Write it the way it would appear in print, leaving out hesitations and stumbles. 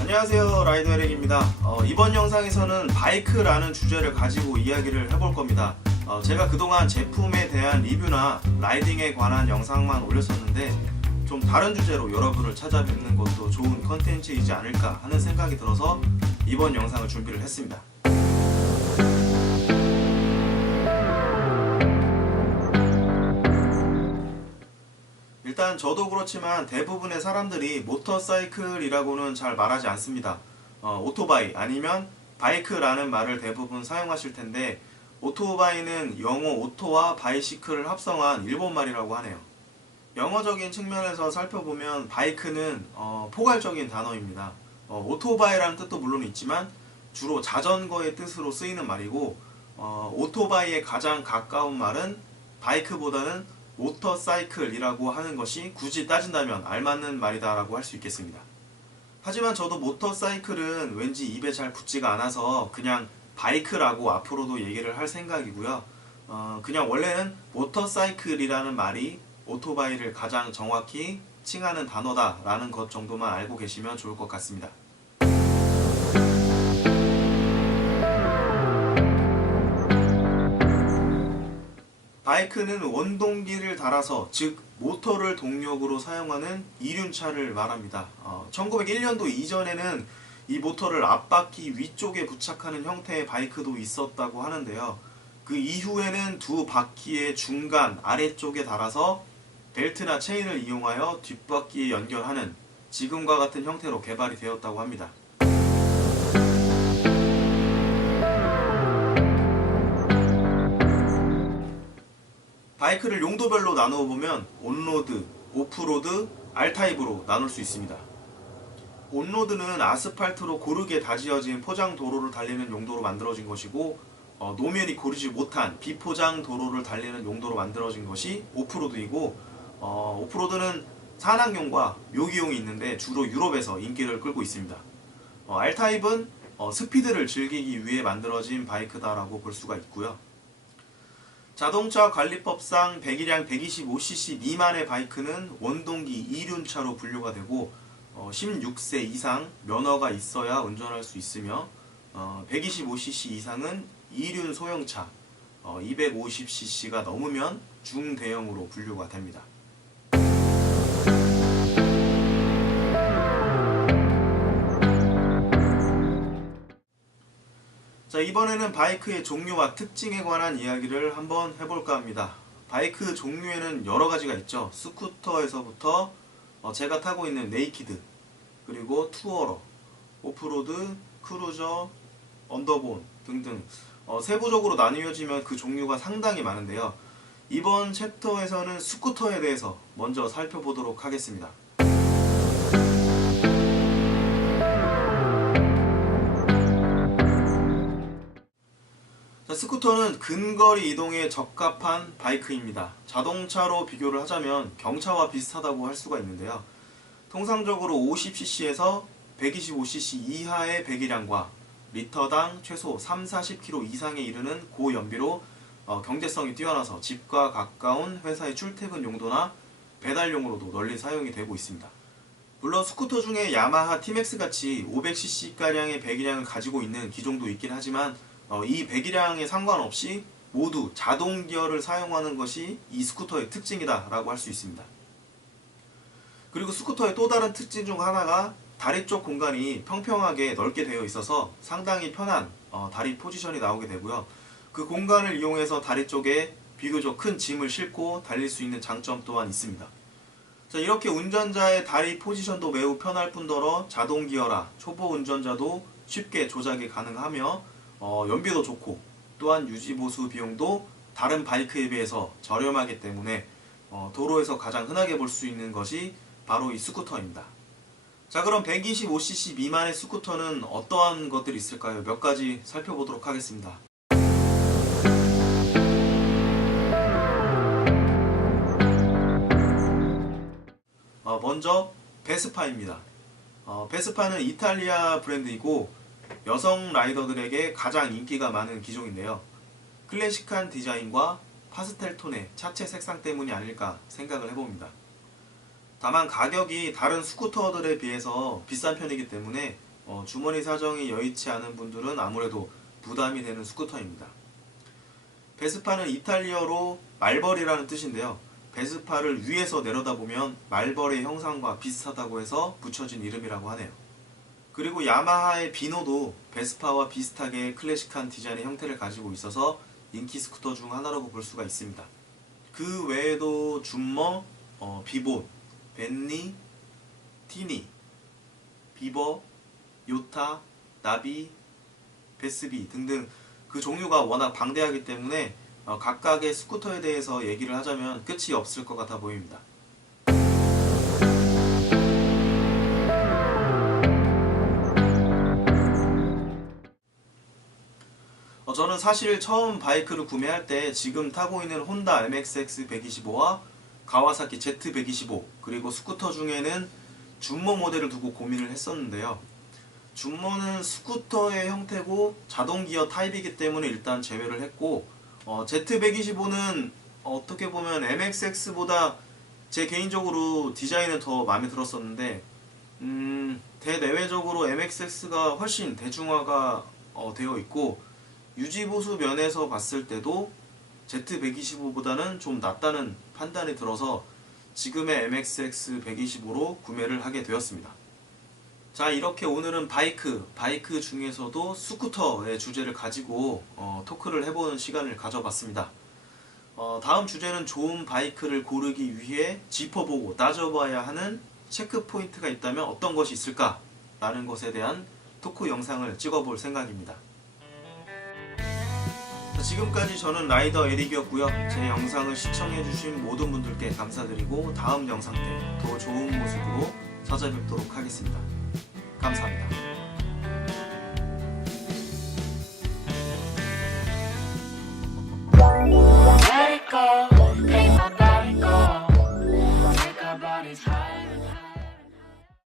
안녕하세요, 라이더 헬릭입니다. 이번 영상에서는 바이크라는 주제를 가지고 이야기를 해볼 겁니다. 제가 그동안 제품에 대한 리뷰나 라이딩에 관한 영상만 올렸었는데 좀 다른 주제로 여러분을 찾아뵙는 것도 좋은 컨텐츠이지 않을까 하는 생각이 들어서 이번 영상을 준비를 했습니다. 일단 저도 그렇지만 대부분의 사람들이 모터사이클이라고는 잘 말하지 않습니다. 오토바이 아니면 바이크라는 말을 대부분 사용하실 텐데, 오토바이는 영어 오토와 바이시클을 합성한 일본말이라고 하네요. 영어적인 측면에서 살펴보면 바이크는 포괄적인 단어입니다. 오토바이라는 뜻도 물론 있지만 주로 자전거의 뜻으로 쓰이는 말이고, 오토바이에 가장 가까운 말은 바이크보다는 모터사이클이라고 하는 것이 굳이 따진다면 알맞는 말이다 라고 할 수 있겠습니다. 하지만 저도 모터사이클은 왠지 입에 잘 붙지가 않아서 그냥 바이크라고 앞으로도 얘기를 할 생각이고요. 그냥 원래는 모터사이클이라는 말이 오토바이를 가장 정확히 칭하는 단어다 라는 것 정도만 알고 계시면 좋을 것 같습니다. 바이크는 원동기를 달아서, 즉 모터를 동력으로 사용하는 이륜차를 말합니다. 1901년도 이전에는 이 모터를 앞바퀴 위쪽에 부착하는 형태의 바이크도 있었다고 하는데요. 그 이후에는 두 바퀴의 중간 아래쪽에 달아서 벨트나 체인을 이용하여 뒷바퀴에 연결하는 지금과 같은 형태로 개발이 되었다고 합니다. 바이크를 용도별로 나누어 보면 온로드, 오프로드, R타입으로 나눌 수 있습니다. 온로드는 아스팔트로 고르게 다지어진 포장 도로를 달리는 용도로 만들어진 것이고, 노면이 고르지 못한 비포장 도로를 달리는 용도로 만들어진 것이 오프로드이고, 오프로드는 산악용과 묘기용이 있는데 주로 유럽에서 인기를 끌고 있습니다. R타입은 스피드를 즐기기 위해 만들어진 바이크다라고 볼 수가 있고요. 자동차 관리법상 배기량 125cc 미만의 바이크는 원동기 이륜차로 분류가 되고, 16세 이상 면허가 있어야 운전할 수 있으며, 125cc 이상은 이륜 소형차, 250cc가 넘으면 중대형으로 분류가 됩니다. 자, 이번에는 바이크의 종류와 특징에 관한 이야기를 한번 해볼까 합니다. 바이크 종류에는 여러 가지가 있죠. 스쿠터에서부터 제가 타고 있는 네이키드, 그리고 투어러, 오프로드, 크루저, 언더본 등등 세부적으로 나뉘어지면 그 종류가 상당히 많은데요. 이번 챕터에서는 스쿠터에 대해서 먼저 살펴보도록 하겠습니다. 스쿠터는 근거리 이동에 적합한 바이크입니다. 자동차로 비교를 하자면 경차와 비슷하다고 할 수가 있는데요. 통상적으로 50cc에서 125cc 이하의 배기량과 리터당 최소 3-40km 이상에 이르는 고연비로 경제성이 뛰어나서 집과 가까운 회사의 출퇴근 용도나 배달용으로도 널리 사용이 되고 있습니다. 물론 스쿠터 중에 야마하 티맥스 같이 500cc가량의 배기량을 가지고 있는 기종도 있긴 하지만 이 배기량에 상관없이 모두 자동 기어를 사용하는 것이 이 스쿠터의 특징이다 라고 할 수 있습니다. 그리고 스쿠터의 또 다른 특징 중 하나가 다리 쪽 공간이 평평하게 넓게 되어 있어서 상당히 편한 다리 포지션이 나오게 되고요. 그 공간을 이용해서 다리 쪽에 비교적 큰 짐을 싣고 달릴 수 있는 장점 또한 있습니다. 자, 이렇게 운전자의 다리 포지션도 매우 편할 뿐더러 자동 기어라 초보 운전자도 쉽게 조작이 가능하며 연비도 좋고, 또한 유지보수 비용도 다른 바이크에 비해서 저렴하기 때문에 도로에서 가장 흔하게 볼 수 있는 것이 바로 이 스쿠터입니다. 자, 그럼 125cc 미만의 스쿠터는 어떠한 것들이 있을까요? 몇 가지 살펴보도록 하겠습니다. 먼저 베스파입니다. 베스파는 이탈리아 브랜드이고 여성 라이더들에게 가장 인기가 많은 기종인데요. 클래식한 디자인과 파스텔 톤의 차체 색상 때문이 아닐까 생각을 해봅니다. 다만 가격이 다른 스쿠터들에 비해서 비싼 편이기 때문에 주머니 사정이 여의치 않은 분들은 아무래도 부담이 되는 스쿠터입니다. 베스파는 이탈리어로 말벌이라는 뜻인데요. 베스파를 위에서 내려다보면 말벌의 형상과 비슷하다고 해서 붙여진 이름이라고 하네요. 그리고 야마하의 비노도 베스파와 비슷하게 클래식한 디자인의 형태를 가지고 있어서 인기 스쿠터 중 하나라고 볼 수가 있습니다. 그 외에도 줌머, 비봇, 벤니, 티니, 비버, 요타, 나비, 베스비 등등 그 종류가 워낙 방대하기 때문에 각각의 스쿠터에 대해서 얘기를 하자면 끝이 없을 것 같아 보입니다. 저는 사실 처음 바이크를 구매할 때 지금 타고 있는 혼다 MXX 125와 가와사키 Z125 그리고 스쿠터 중에는 줌모 모델을 두고 고민을 했었는데요. 줌모는 스쿠터의 형태고 자동기어 타입이기 때문에 일단 제외를 했고 Z125는 어떻게 보면 MXX보다 제 개인적으로 디자인은 더 마음에 들었었는데 대내외적으로 MXX가 훨씬 대중화가 되어 있고 유지보수 면에서 봤을 때도 Z125보다는 좀 낫다는 판단이 들어서 지금의 MXX 125로 구매를 하게 되었습니다. 자, 이렇게 오늘은 바이크 중에서도 스쿠터의 주제를 가지고 토크를 해보는 시간을 가져봤습니다. 다음 주제는 좋은 바이크를 고르기 위해 짚어보고 따져봐야 하는 체크 포인트가 있다면 어떤 것이 있을까? 라는 것에 대한 토크 영상을 찍어볼 생각입니다. 자, 지금까지 저는 라이더 에릭이었고요. 제 영상을 시청해주신 모든 분들께 감사드리고 다음 영상 때 더 좋은 모습으로 찾아뵙도록 하겠습니다. 감사합니다.